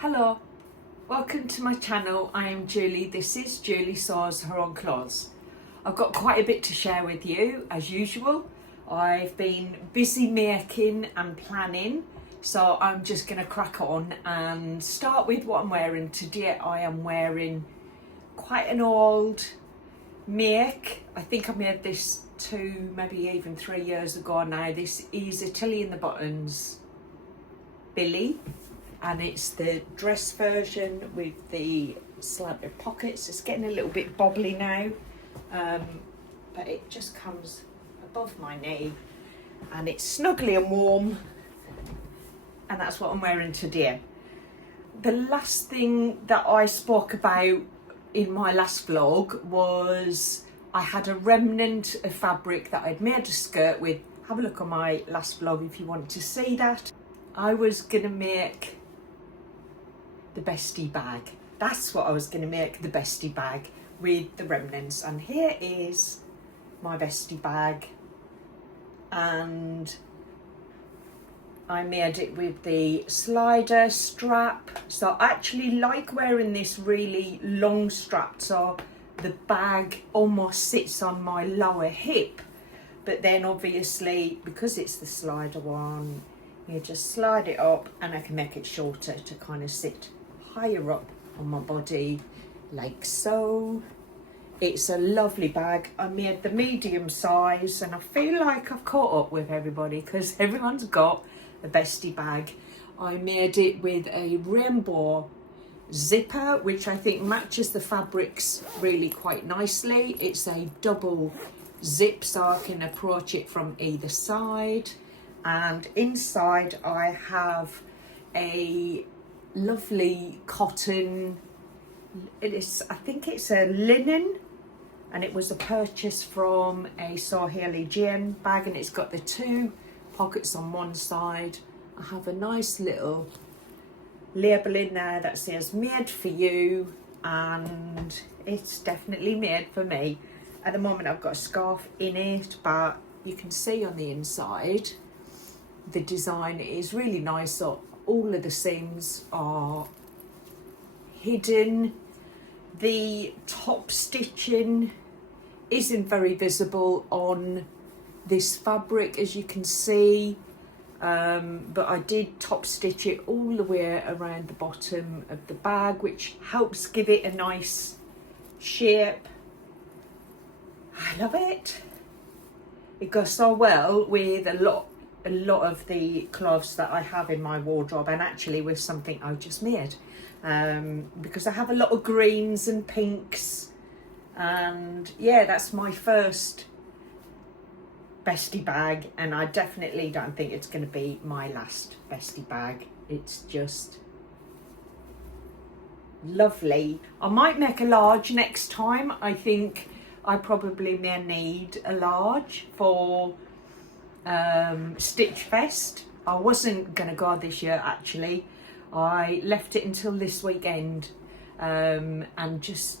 Hello, welcome to my channel. I am Julie. This is Julie Sews Her Own Clothes. I've got quite a bit to share with you as usual. I've been busy making and planning, so I'm just going to crack on and start with what I'm wearing. Today I am wearing quite an old make. I think I made this 2, maybe even 3 years ago now. This is a Tilly in the Buttons Billy, and it's the dress version with the slanted pockets. It's getting a little bit bobbly now, but it just comes above my knee and it's snuggly and warm, and that's what I'm wearing today. The last thing that I spoke about in my last vlog was I had a remnant of fabric that I'd made a skirt with. Have a look on my last vlog if you want to see that. I was gonna make the bestie bag. That's what I was going to make, the bestie bag with the remnants. And here is my bestie bag, and I made it with the slider strap. So I actually like wearing this really long strap, so the bag almost sits on my lower hip. But then obviously, because it's the slider one, you just slide it up and I can make it shorter to kind of sit higher up on my body, like so. It's a lovely bag. I made the medium size, and I feel like I've caught up with everybody because everyone's got a bestie bag. I made it with a rainbow zipper, which I think matches the fabrics really quite nicely. It's a double zip, so I can approach it from either side. And inside I have a lovely cotton, I think it's a linen, and it was a purchase from a Saheli Jane bag, and it's got the 2 pockets on one side. I have a nice little label in there that says made for you, and it's definitely made for me. At the moment I've got a scarf in it, but you can see on the inside the design is really nice. So all of the seams are hidden. The top stitching isn't very visible on this fabric, as you can see, but I did top stitch it all the way around the bottom of the bag, which helps give it a nice shape. I love it. It goes so well with a lot of the clothes that I have in my wardrobe, and actually with something I just made, because I have a lot of greens and pinks, and yeah, that's my first bestie bag, and I definitely don't think it's going to be my last bestie bag. It's just lovely. I might make a large next time. I think I probably may need a large for Stitch Fest. I wasn't gonna go this year actually. I left it until this weekend, and just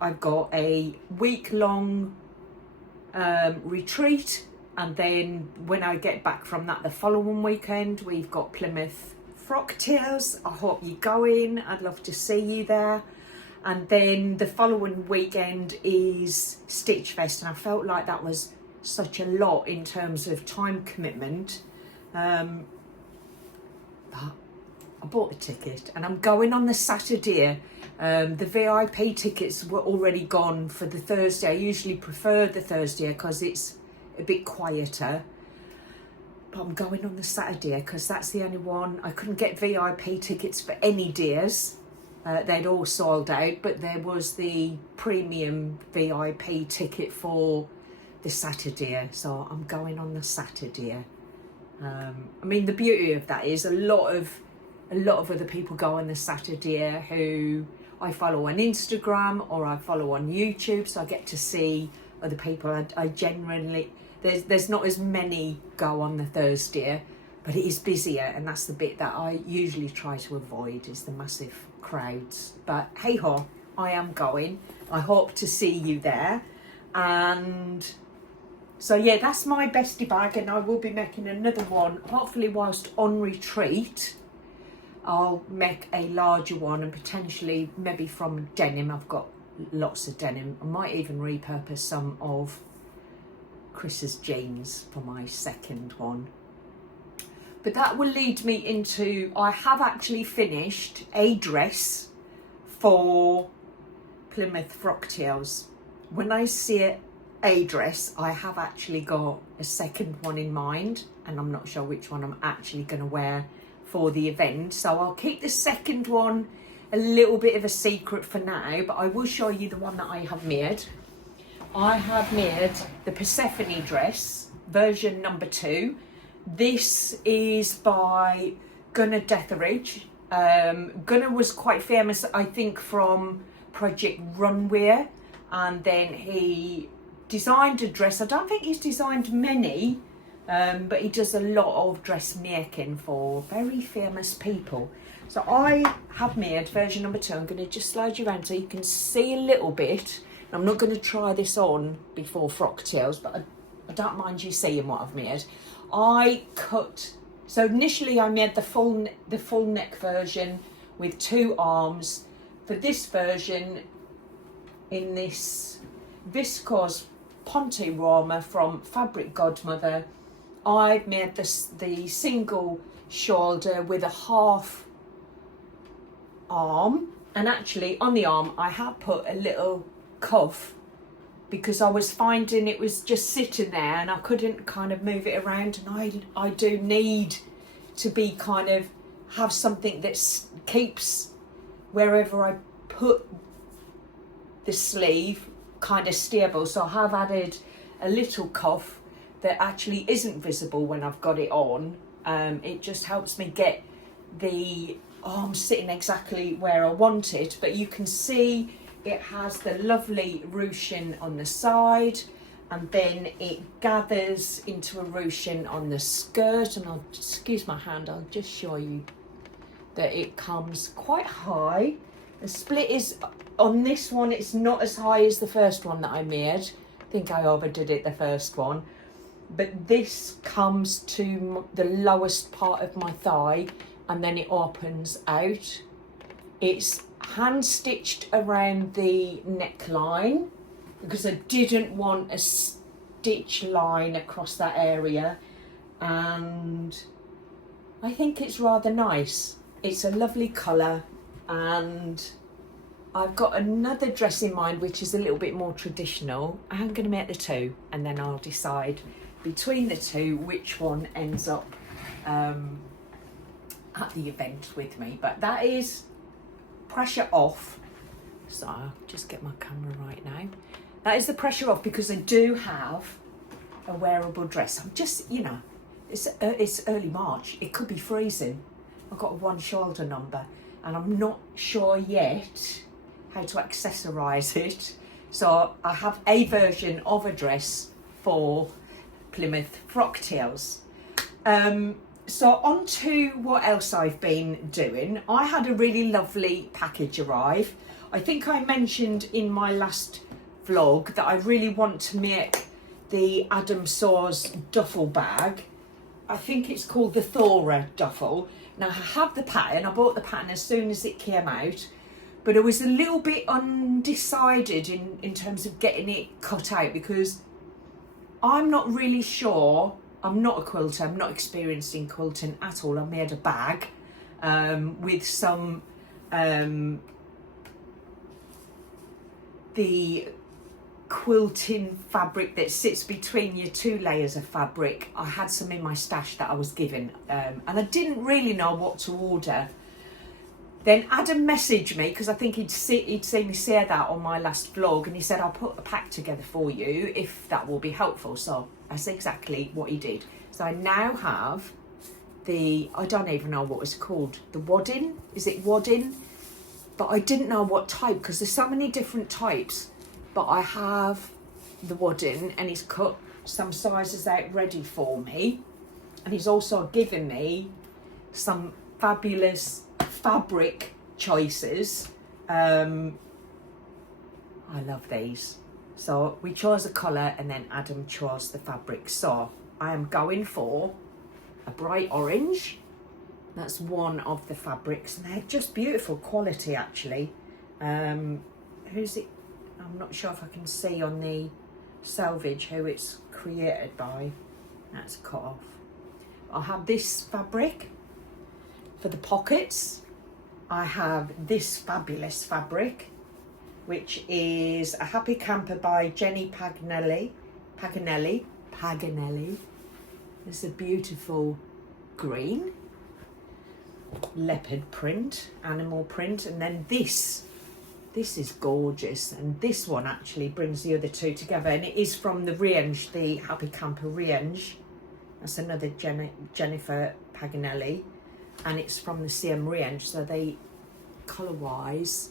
I've got a week-long retreat, and then when I get back from that the following weekend, we've got Plymouth Frock Tears. I hope you're going. I'd love to see you there. And then the following weekend is Stitch Fest, and I felt like that was such a lot in terms of time commitment, but I bought the ticket and I'm going on the Saturday. The VIP tickets were already gone for the Thursday. I usually prefer the Thursday because it's a bit quieter, but I'm going on the Saturday because that's the only one. I couldn't get VIP tickets for any days. They'd all sold out, but there was the premium VIP ticket for the Saturday, so I'm going on the Saturday. I mean, the beauty of that is a lot of other people go on the Saturday who I follow on Instagram or I follow on YouTube, so I get to see other people. I genuinely, there's not as many go on the Thursday, but it is busier, and that's the bit that I usually try to avoid, is the massive crowds. But hey ho, I am going. I hope to see you there. And so yeah, that's my bestie bag, and I will be making another one hopefully whilst on retreat. I'll make a larger one, and potentially maybe from denim. I've got lots of denim. I might even repurpose some of Chris's jeans for my second one. But that will lead me into, I have actually finished a dress for Plymouth Frocktails. When I see a dress, I have actually got a second one in mind, and I'm not sure which one I'm actually going to wear for the event. So I'll keep the second one a little bit of a secret for now, but I will show you the one that I have made. I have made the Persephone dress, version number 2. This is by Gunnar Detheridge. Gunnar was quite famous, I think, from Project Runway, and then he designed a dress. I don't think he's designed many, but he does a lot of dressmaking for very famous people. So I have made version number 2. I'm going to just slide you around so you can see a little bit. I'm not going to try this on before Frocktails, but I don't mind you seeing what I've made. I cut, so initially I made the full neck version with 2 arms. For this version, in this viscose Pointe Roma from Fabric Godmother, I've made the single shoulder with a half arm, and actually on the arm I have put a little cuff because I was finding it was just sitting there and I couldn't kind of move it around, and I do need to be kind of have something that keeps wherever I put the sleeve kind of stable. So I have added a little cuff that actually isn't visible when I've got it on. It just helps me get the arm sitting exactly where I want it, but you can see it has the lovely ruching on the side, and then it gathers into a ruching on the skirt. And I'll excuse my hand, I'll just show you that it comes quite high. The split is on this one, it's not as high as the first one that I made. I think I overdid it the first one, but this comes to the lowest part of my thigh and then it opens out. It's hand stitched around the neckline because I didn't want a stitch line across that area, and I think it's rather nice. It's a lovely colour, and I've got another dress in mind which is a little bit more traditional. I'm going to make the 2 and then I'll decide between the 2 which one ends up at the event with me. But that is pressure off, so I'll just get my camera right now. That is the pressure off because I do have a wearable dress. I'm just, you know, it's early March, it could be freezing. I've got a 1 shoulder number and I'm not sure yet how to accessorise it, so I have a version of a dress for Plymouth Frocktails. So on to what else I've been doing. I had a really lovely package arrive. I think I mentioned in my last vlog that I really want to make the Adam Soares duffel bag. I think it's called the Thora Duffle. Now I have the pattern, I bought the pattern as soon as it came out, but I was a little bit undecided in terms of getting it cut out because I'm not really sure. I'm not a quilter, I'm not experienced in quilting at all. I made a bag with some, the quilting fabric that sits between your 2 layers of fabric. I had some in my stash that I was given, and I didn't really know what to order. Then Adam messaged me because I think he'd seen me say that on my last vlog, and he said, I'll put a pack together for you if that will be helpful. So that's exactly what he did. So I now have the, I don't even know what it's called, the wadding, is it wadding? But I didn't know what type because there's so many different types. But I have the wadding and he's cut some sizes out ready for me. And he's also given me some fabulous fabric choices. I love these. So we chose a colour and then Adam chose the fabric. So I am going for a bright orange That's one of the fabrics, and they're just beautiful quality actually. Who's it? I'm not sure if I can see on the selvage who it's created by. That's cut off. I have this fabric for the pockets. I have this fabulous fabric, which is a Happy Camper by Jenny Paganelli. It's a beautiful green leopard print, animal print, and then this is gorgeous, and this one actually brings the other two together, and it is from the range, the Happy Camper range. That's another Jennifer Paganelli, and it's from the same range, so they colour wise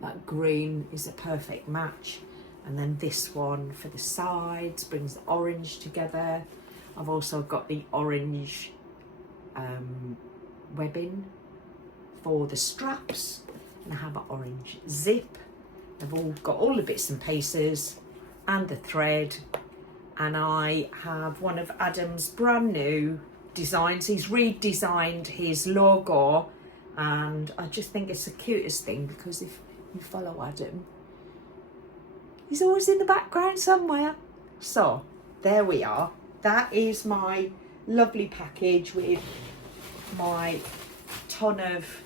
that green is a perfect match. And then this one for the sides brings the orange together. I've also got the orange webbing for the straps, and I have an orange zip. I've all got all the bits and pieces and the thread, and I have one of Adam's brand new designs. He's redesigned his logo, and I just think it's the cutest thing, because if you follow Adam, he's always in the background somewhere. So there we are. That is my lovely package with my ton of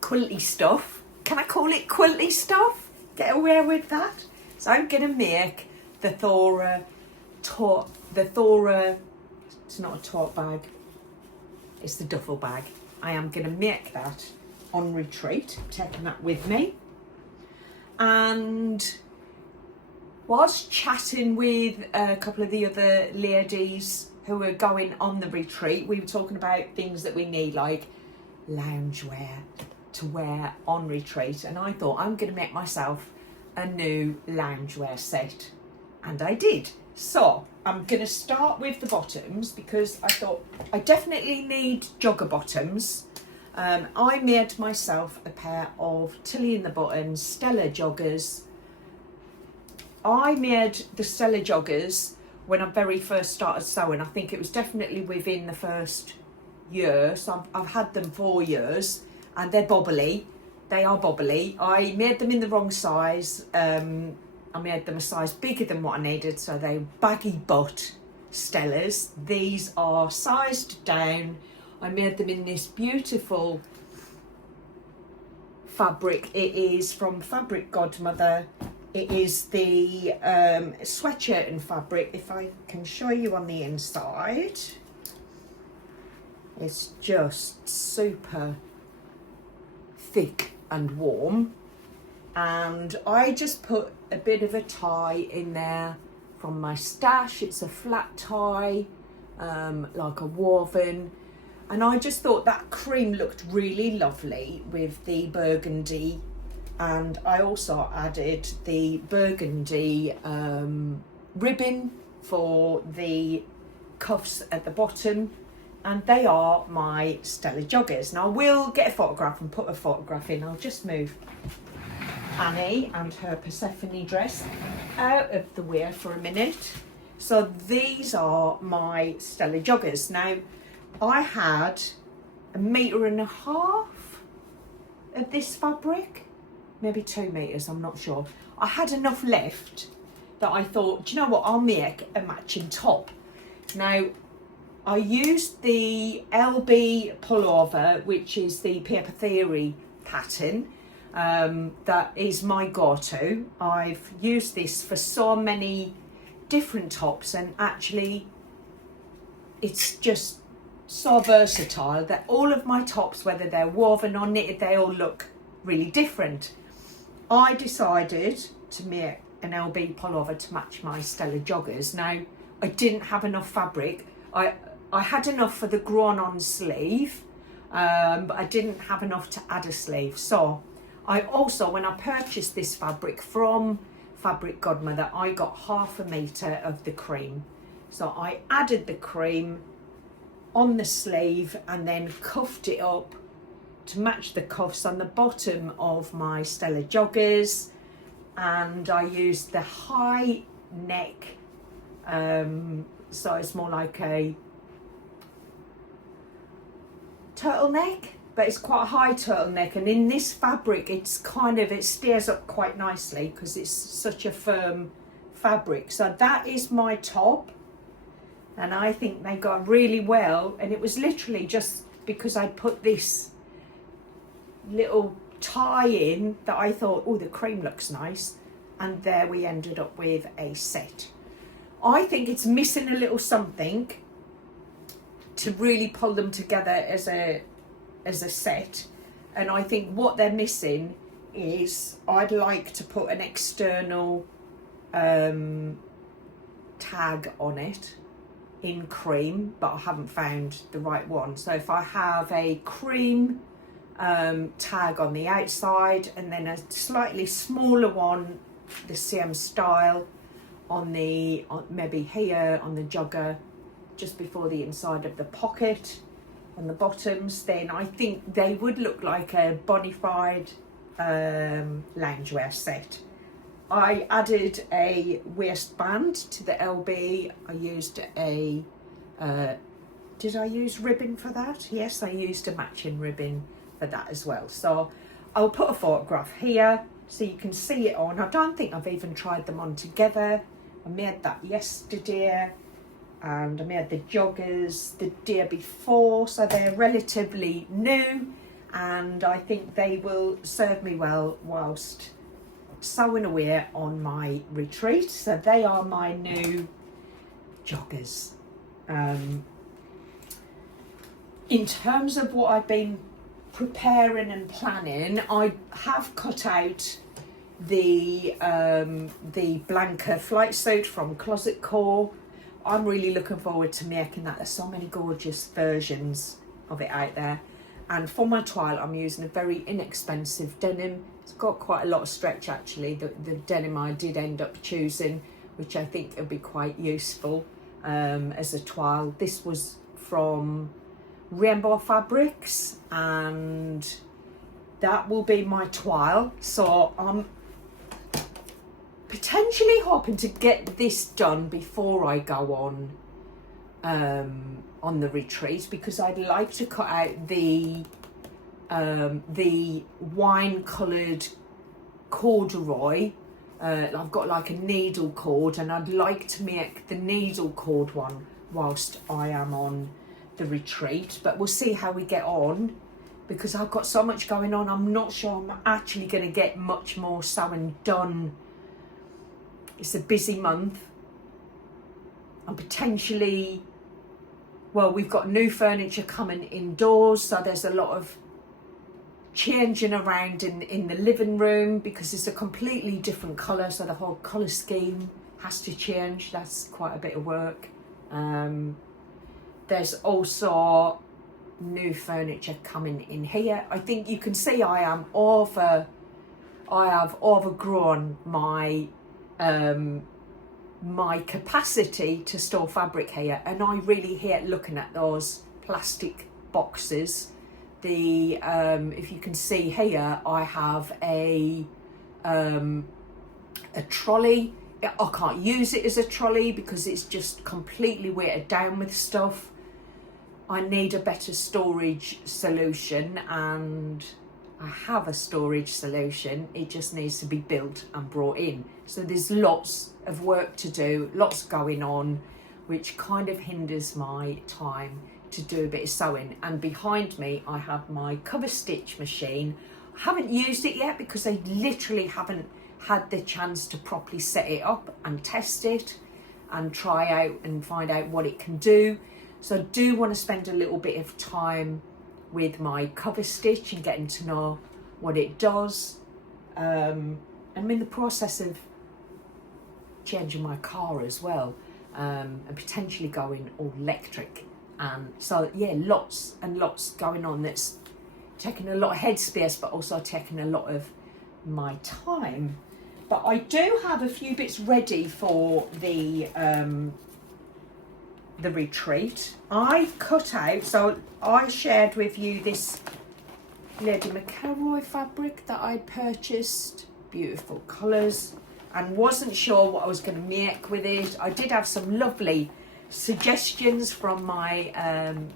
quilty stuff. Can I call it quilty stuff? Get away with that. So I'm gonna make the Thora, it's not a tote bag, it's the duffel bag. I am gonna make that on retreat, taking that with me. And whilst chatting with a couple of the other ladies who were going on the retreat, we were talking about things that we need, like loungewear to wear on retreat, and I thought I'm going to make myself a new loungewear set, and I did. So I'm going to start with the bottoms, because I thought I definitely need jogger bottoms. I made myself a pair of Tilly in the Buttons Stella joggers. I made the Stella joggers when I very first started sewing. I think it was definitely within the first year, so I've had them 4 years, and they're bobbly. They are bobbly. I made them in the wrong size. I made them a size bigger than what I needed, so they're baggy butt Stellas. These are sized down. I made them in this beautiful fabric. It is from Fabric Godmother. It is the sweatshirting fabric. If I can show you on the inside, it's just super thick and warm. And I just put a bit of a tie in there from my stash. It's a flat tie, like a woven. And I just thought that cream looked really lovely with the burgundy. And I also added the burgundy ribbon for the cuffs at the bottom. And they are my Stella joggers. Now I will get a photograph and put a photograph in. I'll just move Annie and her Persephone dress out of the way for a minute. So these are my Stella joggers. Now I had 1.5 meters of this fabric, maybe 2 meters, I'm not sure. I had enough left that I thought, do you know what, I'll make a matching top. Now I used the LB Pullover, which is the Paper Theory pattern. That is my go-to. I've used this for so many different tops, and actually it's just so versatile that all of my tops, whether they're woven or knitted, they all look really different. I decided to make an LB pullover to match my Stella joggers. Now I didn't have enough fabric. I had enough for the grown-on sleeve, but I didn't have enough to add a sleeve. So I also, when I purchased this fabric from Fabric Godmother, I got 0.5 meter of the cream. So I added the cream on the sleeve and then cuffed it up to match the cuffs on the bottom of my Stella joggers. And I used the high neck, so it's more like a turtleneck, but it's quite a high turtleneck, and in this fabric it's kind of, it steers up quite nicely because it's such a firm fabric. So that is my top, and I think they got really well, and it was literally just because I put this little tie in that I thought, oh, the cream looks nice, and there we ended up with a set. I think it's missing a little something to really pull them together as a set, and I think what they're missing is, I'd like to put an external tag on it in cream, but I haven't found the right one. So if I have a cream tag on the outside, and then a slightly smaller one, the CM style, on the maybe here on the jogger, just before the inside of the pocket on the bottoms, then I think they would look like a bonified loungewear set. I added a waistband to the LB. I used a did I use ribbon for that? Yes, I used a matching ribbon for that as well. So I'll put a photograph here so you can see it on. I don't think I've even tried them on together. I made that yesterday, and I made the joggers the day before, so they're relatively new, and I think they will serve me well whilst sewing away on my retreat. So they are my new joggers. In terms of what I've been preparing and planning, I have cut out the Blanca flight suit from Closet Core. I'm really looking forward to making that. There's so many gorgeous versions of it out there. And for my toile, I'm using a very inexpensive denim. It's got quite a lot of stretch actually, the denim I did end up choosing, which I think will be quite useful as a toile. This was from Rainbow Fabrics, and that will be my toile. So I'm potentially hoping to get this done before I go on the retreat, because I'd like to cut out the wine coloured corduroy. I've got like a needle cord, and I'd like to make the needle cord one whilst I am on the retreat, but we'll see how we get on, because I've got so much going on. I'm not sure I'm actually going to get much more sewing done. It's a busy month. I'm potentially, well, we've got new furniture coming indoors, so there's a lot of changing around in the living room, because it's a completely different colour, so the whole colour scheme has to change. That's quite a bit of work. There's also new furniture coming in here. I think you can see I have overgrown my my capacity to store fabric here, and I really hate looking at those plastic boxes. The if you can see here, I have a trolley. I can't use it as a trolley because it's just completely weighted down with stuff. I need a better storage solution, and I have a storage solution. It just needs to be built and brought in. So there's lots of work to do, lots going on, which kind of hinders my time to do a bit of sewing. And behind me, I have my cover stitch machine. I haven't used it yet because I literally haven't had the chance to properly set it up and test it and try out and find out what it can do. So I do want to spend a little bit of time with my cover stitch and getting to know what it does. I'm in the process of changing my car as well, and potentially going all electric. And so yeah, lots and lots going on that's taking a lot of headspace, but also taking a lot of my time. But I do have a few bits ready for the retreat. I've cut out, so I shared with you this Lady McElroy fabric that I purchased, beautiful colours, and wasn't sure what I was going to make with it. I did have some lovely suggestions from my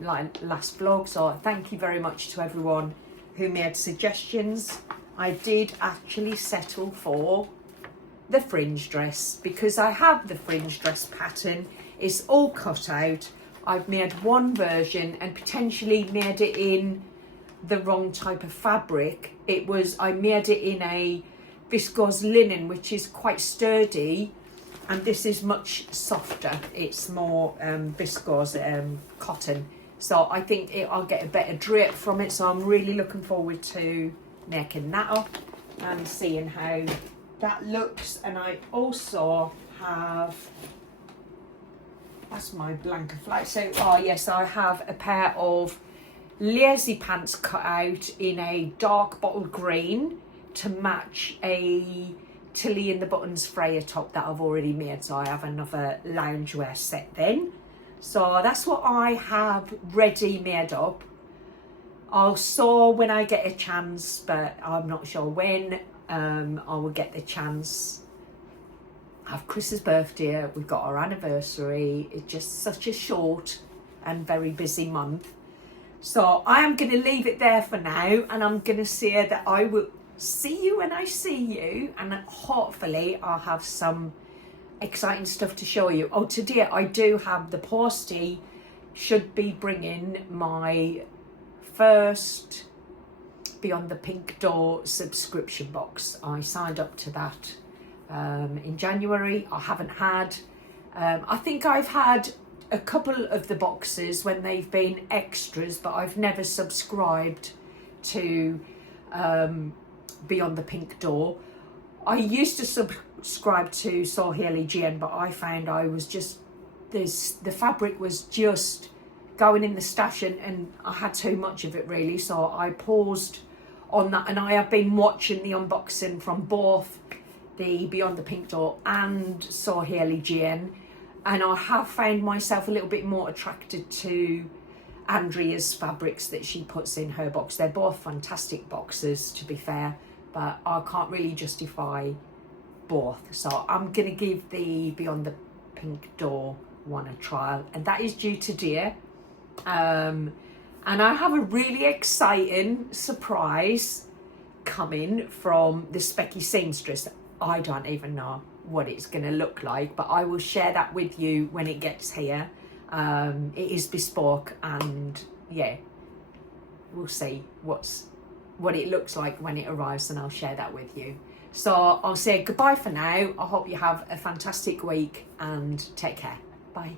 last vlog, so thank you very much to everyone who made suggestions. I did actually settle for the fringe dress because I have the fringe dress pattern. It's all cut out. I've made one version and potentially made it in the wrong type of fabric. I made it in a viscose linen, which is quite sturdy, and this is much softer. It's more viscose cotton, so I think I'll get a better drape from it. So I'm really looking forward to making that up and seeing how that looks. And I also have, that's my blanket flight. So yes, I have a pair of lazy pants cut out in a dark bottle green to match a Tilly in the Buttons Freya top that I've already made. So I have another loungewear set then. So that's what I have ready made up. I'll sew when I get a chance, but I'm not sure when I will get the chance. I have Chris's birthday, we've got our anniversary. It's just such a short and very busy month. So I am going to leave it there for now, and I'm going to say that I will see you when I see you, and hopefully I'll have some exciting stuff to show you. Oh, today I do have the postie should be bringing my first Beyond the Pink Door subscription box. I signed up to that in January. I haven't had, I think I've had a couple of the boxes when they've been extras, but I've never subscribed to Beyond the Pink Door. I used to subscribe to So Haley Jane, but I found I was just, the fabric was just going in the stash, and I had too much of it really, so I paused on that. And I have been watching the unboxing from both the Beyond the Pink Door and So Haley Jane, and I have found myself a little bit more attracted to Andrea's fabrics that she puts in her box. They're both fantastic boxes, to be fair, but I can't really justify both. So I'm going to give the Beyond the Pink Door one a trial, and that is due today. And I have a really exciting surprise coming from the Specky seamstress. I don't even know what it's going to look like, but I will share that with you when it gets here. It is bespoke, and yeah, we'll see what it looks like when it arrives, and I'll share that with you. So I'll say goodbye for now. I hope you have a fantastic week and take care. Bye.